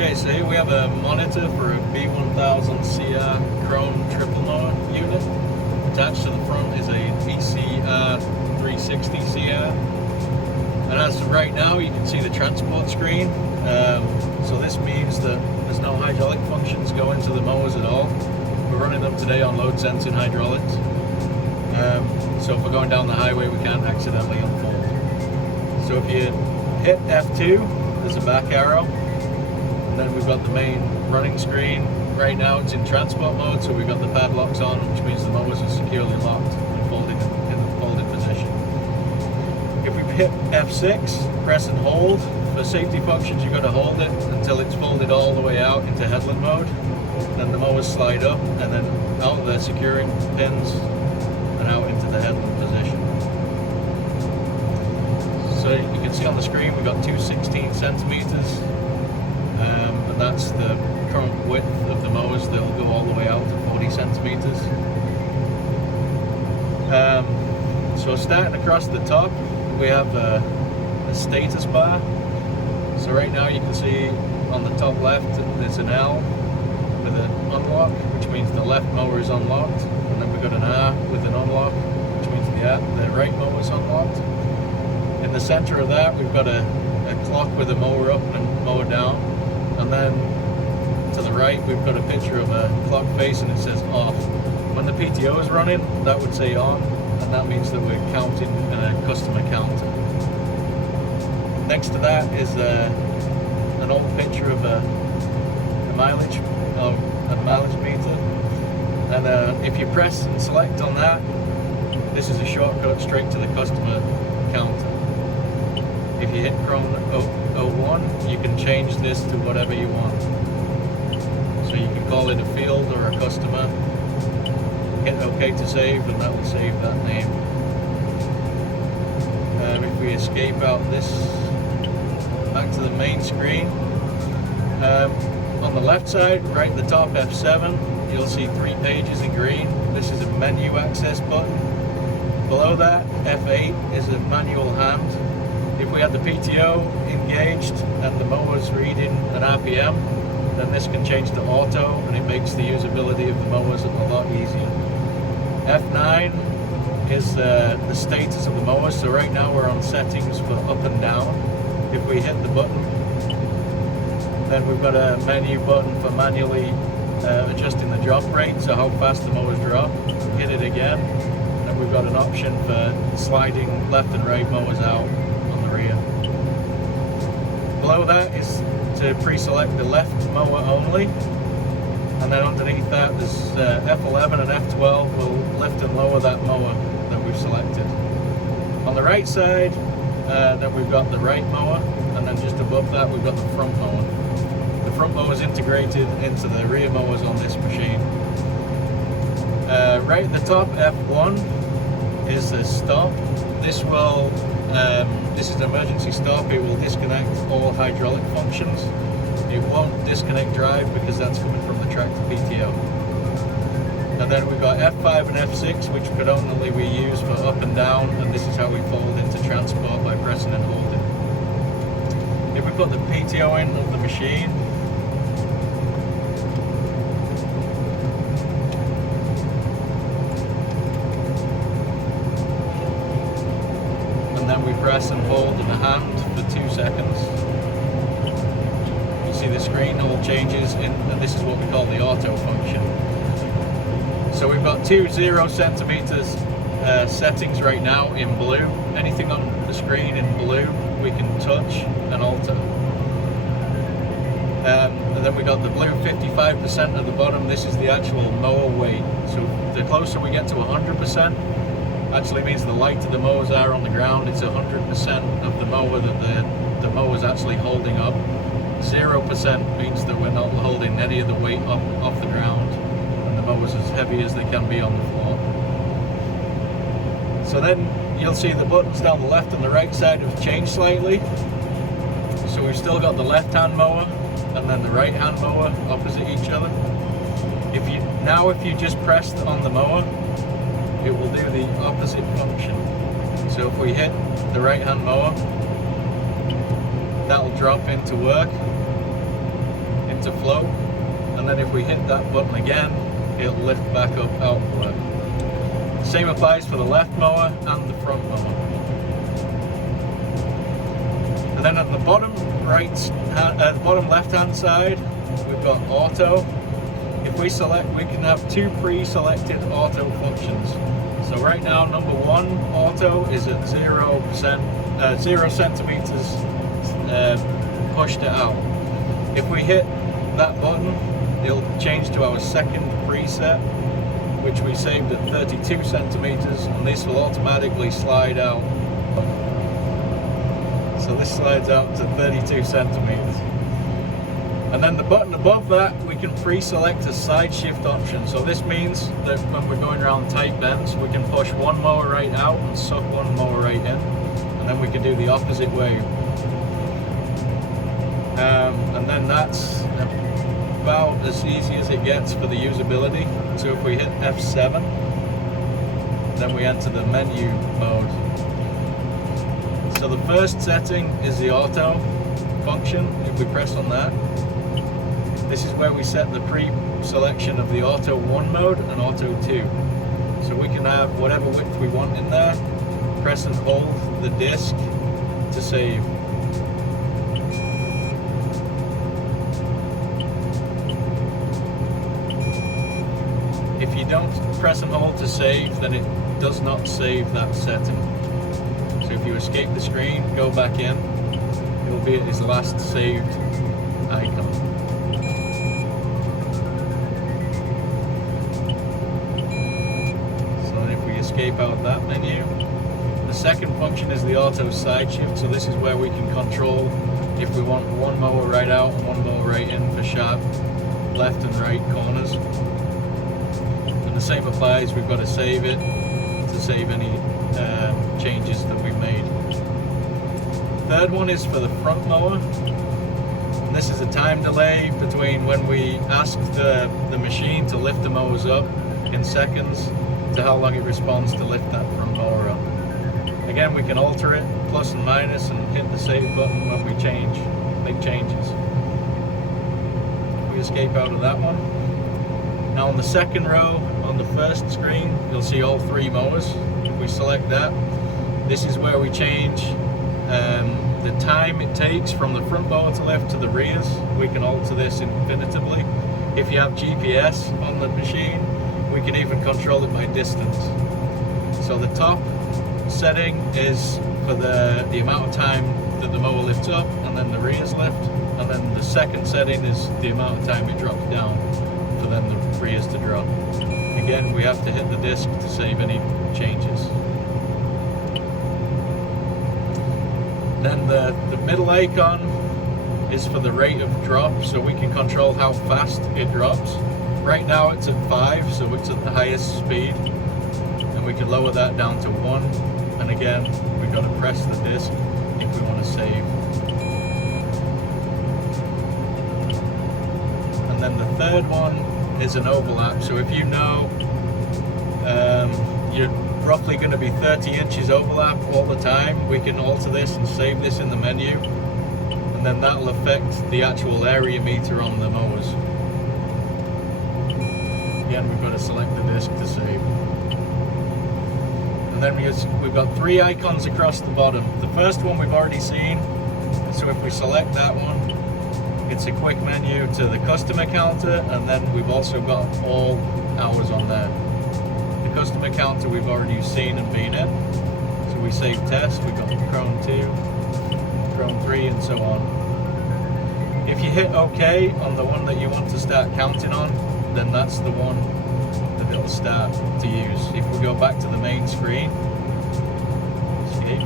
Okay, so here we have a monitor for a B1000 CR Chrome triple mower unit. Attached to the front is a CCI200 CR. And as of right now, you can see the transport screen. So this means that there's no hydraulic functions going to the mowers at all. We're running them today on load sensing hydraulics. So if we're going down the highway, we can't accidentally unfold. So if you hit F2, there's a back arrow. And then we've got the main running screen. Right now it's in transport mode, so we've got the padlocks on, which means the mowers are securely locked and folded in the folded position. If we hit F6, press and hold. For safety functions, you've got to hold it until it's folded all the way out into headland mode. Then the mowers slide up and then out of the securing pins and out into the headland position. So you can see on the screen we've got 216 centimeters. And that's the current width of the mowers that will go all the way out to 40 centimeters. So starting across the top, we have a status bar. So right now you can see on the top left there's an L with an unlock, which means the left mower is unlocked, and then we've got an R with an unlock, which means the right mower is unlocked. In the center of that we've got a clock with a mower up and a mower down, and then to the right we've got a picture of a clock face and it says off. When the PTO is running, that would say on, and that means that we're counting in a customer counter. Next to that is an old picture of a mileage meter, and if you press and select on that, this is a shortcut straight to the customer counter. If you hit Chrome 01, you can change this to whatever you want. So you can call it a field or a customer, hit OK to save, and that will save that name. If we escape out this, back to the main screen, on the left side, right at the top, F7, you'll see 3 pages in green. This is a menu access button. Below that, F8 is a manual hand. If we had the PTO engaged and the mower's reading an RPM, then this can change to auto, and it makes the usability of the mowers a lot easier. F9 is the status of the mower. So right now we're on settings for up and down. If we hit the button, then we've got a menu button for manually adjusting the drop rate, so how fast the mowers drop. Hit it again, and we've got an option for sliding left and right mowers out on the rear. Below that is to pre-select the left mower only, and then underneath that there's F11 and F12 will lift and lower that mower that we've selected. On the right side, then we've got the right mower, and then just above that we've got the front mower. The front mower is integrated into the rear mowers on this machine. Right at the top, F1 is the stop. This is an emergency stop. It will disconnect all hydraulic functions. It won't disconnect drive because that's coming from the tractor PTO. And then we've got F5 and F6, which predominantly we use for up and down, and this is how we fold into transport by pressing and holding. If we put the PTO in of the machine, and then we press and hold in the hand for 2 seconds, you see the screen all changes, and this is what we call the auto function. So we've got 2 0 centimeters settings right now in blue. Anything on the screen in blue we can touch and alter. And then we got the blue 55% at the bottom. This is the actual mower weight. So the closer we get to 100%, actually means the lighter the mowers are on the ground. It's 100% of the mower that the mower's actually holding up. 0% means that we're not holding any of the weight off the ground. Mowers as heavy as they can be on the floor. So then you'll see the buttons down the left and the right side have changed slightly. So we've still got the left hand mower and then the right hand mower opposite each other. If you just press on the mower, it will do the opposite function. So if we hit the right hand mower, that will drop into work. time to flow, and then if we hit that button again, it'll lift back up outward. Same applies for the left mower and the front mower. And then at the bottom bottom left hand side, we've got auto. If we select, we can have two pre-selected auto functions. So right now, number one, auto is at 0 centimeters pushed it out. If we hit that button, it'll change to our second preset, which we saved at 32 centimeters, and this will automatically slide out. So this slides out to 32 centimeters. And then the button above that, we can pre-select a side shift option. So this means that when we're going around tight bends, we can push one mower right out and suck one mower right in. And then we can do the opposite way. And then that's about as easy as it gets for the usability. So if we hit F7, then we enter the menu mode. So the first setting is the auto function. If we press on that, this is where we set the pre-selection of the Auto 1 mode and Auto 2. So we can have whatever width we want in there, press and hold the disc to save. If you don't press and hold to save, then it does not save that setting. So if you escape the screen, go back in, it will be at its last saved icon. Escape out of that menu. The second function is the auto side shift, so this is where we can control if we want one mower right out and one mower right in for sharp left and right corners. And the same applies, we've got to save it to save any changes that we've made. Third one is for the front mower. And this is a time delay between when we ask the machine to lift the mowers up in seconds to how long it responds to lift that front mower up. Again, we can alter it, plus and minus, and hit the save button when we make changes. We escape out of that one. Now on the second row, on the first screen, you'll see all three mowers. If we select that, this is where we change the time it takes from the front mower to lift to the rears. We can alter this infinitively. If you have GPS on the machine, we can even control it by distance. So the top setting is for the amount of time that the mower lifts up and then the rears lift, and then the second setting is the amount of time it drops down for then the rears to drop. Again, we have to hit the disc to save any changes. Then the middle icon is for the rate of drop, so we can control how fast it drops. Right now it's at 5, so it's at the highest speed, and we can lower that down to 1. And again, we've got to press the disc if we want to save. And then the third one is an overlap. So if you know you're roughly going to be 30 inches overlap all the time, we can alter this and save this in the menu, and then that will affect the actual area meter on the mowers. Again, we've got to select the disc to save. And then we've got three icons across the bottom. The first one we've already seen, so if we select that one, it's a quick menu to the customer counter, and then we've also got all hours on there. The customer counter we've already seen and been in. So we save test, we've got Chrome 2, Chrome 3, and so on. If you hit OK on the one that you want to start counting on, then that's the one that it'll start to use. If we go back to the main screen, escape,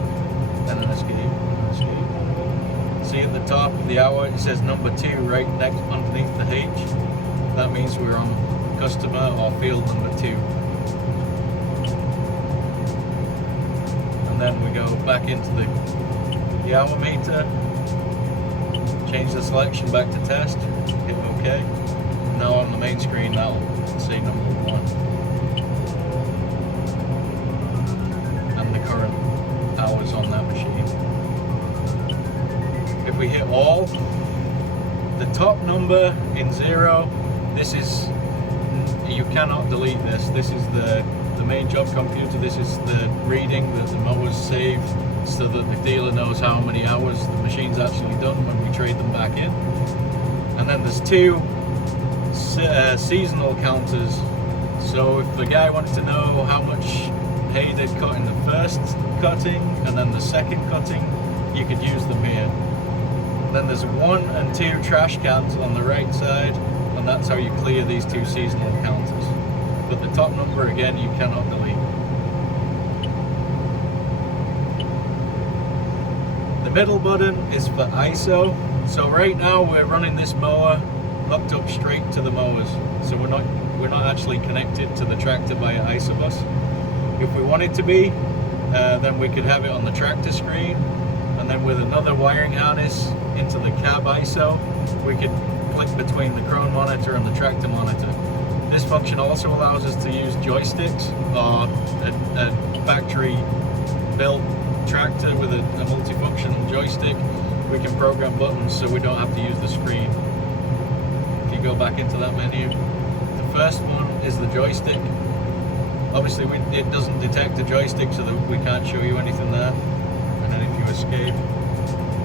and an escape, escape. See at the top of the hour it says number 2 right next underneath the H. That means we're on customer or field number 2. And then we go back into the hour meter, change the selection back to test, hit OK. Now on the main screen, that'll say number 1 and the current hours on that machine. If we hit all, The top number in 0, this is, you cannot delete this. This is the main job computer. This is the reading that the mowers save so that the dealer knows how many hours the machine's actually done when we trade them back in. And then there's 2 seasonal counters. So if the guy wanted to know how much hay they'd cut in the first cutting and then the second cutting, you could use them here. And then there's 1 and 2 trash cans on the right side, and that's how you clear these 2 seasonal counters. But the top number, again, you cannot delete. The middle button is for ISO. So right now we're running this mower hooked up straight to the mowers. So we're not actually connected to the tractor by an ISO bus. If we wanted to be, then we could have it on the tractor screen, and then with another wiring harness into the cab ISO, we could click between the Chrome monitor and the tractor monitor. This function also allows us to use joysticks, or a factory built tractor with a multifunction joystick. We can program buttons so we don't have to use the screen. If you go back into that menu, the first one is the joystick. Obviously it doesn't detect the joystick, so that we can't show you anything there. And then if you escape,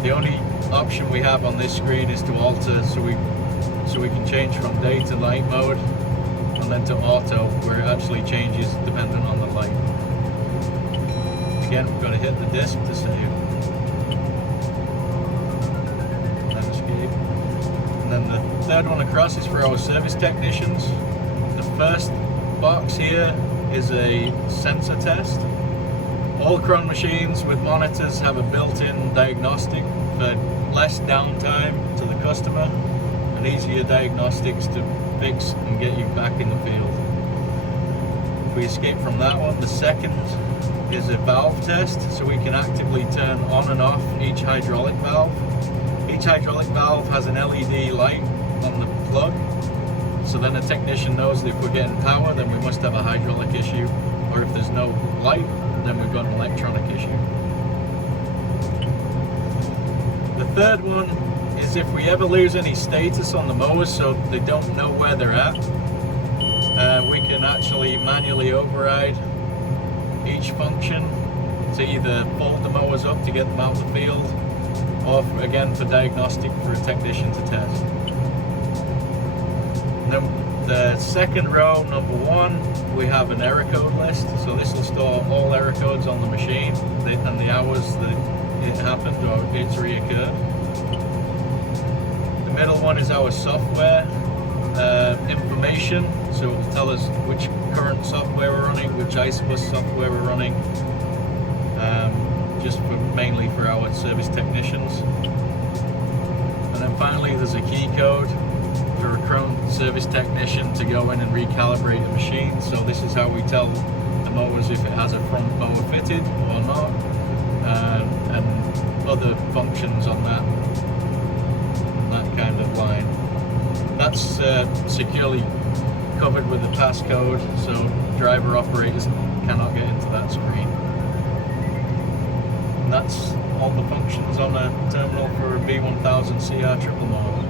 the only option we have on this screen is to alter, so we can change from day to night mode, and then to auto, where it actually changes depending on the light. Again, we've got to hit the disk to save. And escape. And then the third one across is for our service technicians. The first box here is a sensor test. All Chrome machines with monitors have a built-in diagnostic for less downtime to the customer and easier diagnostics to fix and get you back in the field. If we escape from that one, the second is a valve test, so we can actively turn on and off each hydraulic valve. Each hydraulic valve has an LED light on the plug, so then the technician knows that if we're getting power, then we must have a hydraulic issue, or if there's no light, then we've got an electronic issue. The third one is if we ever lose any status on the mowers, so they don't know where they're at, we can actually manually override each function to either fold the mowers up to get them out of the field, or again for diagnostic for a technician to test. And then the second row, number 1, we have an error code list. So this will store all error codes on the machine and the hours that it happened or it's reoccurred. The middle one is our software information. So it will tell us which current software we're running, which ISOBUS software we're running, just mainly for our service technicians. And then finally there's a key code for a Chrome service technician to go in and recalibrate the machine. So this is how we tell the mowers if it has a front mower fitted or not, and other functions on that kind of line. That's securely covered with the passcode, so driver operators cannot get into that screen. And that's all the functions on a terminal for a B1000 CR triple mower.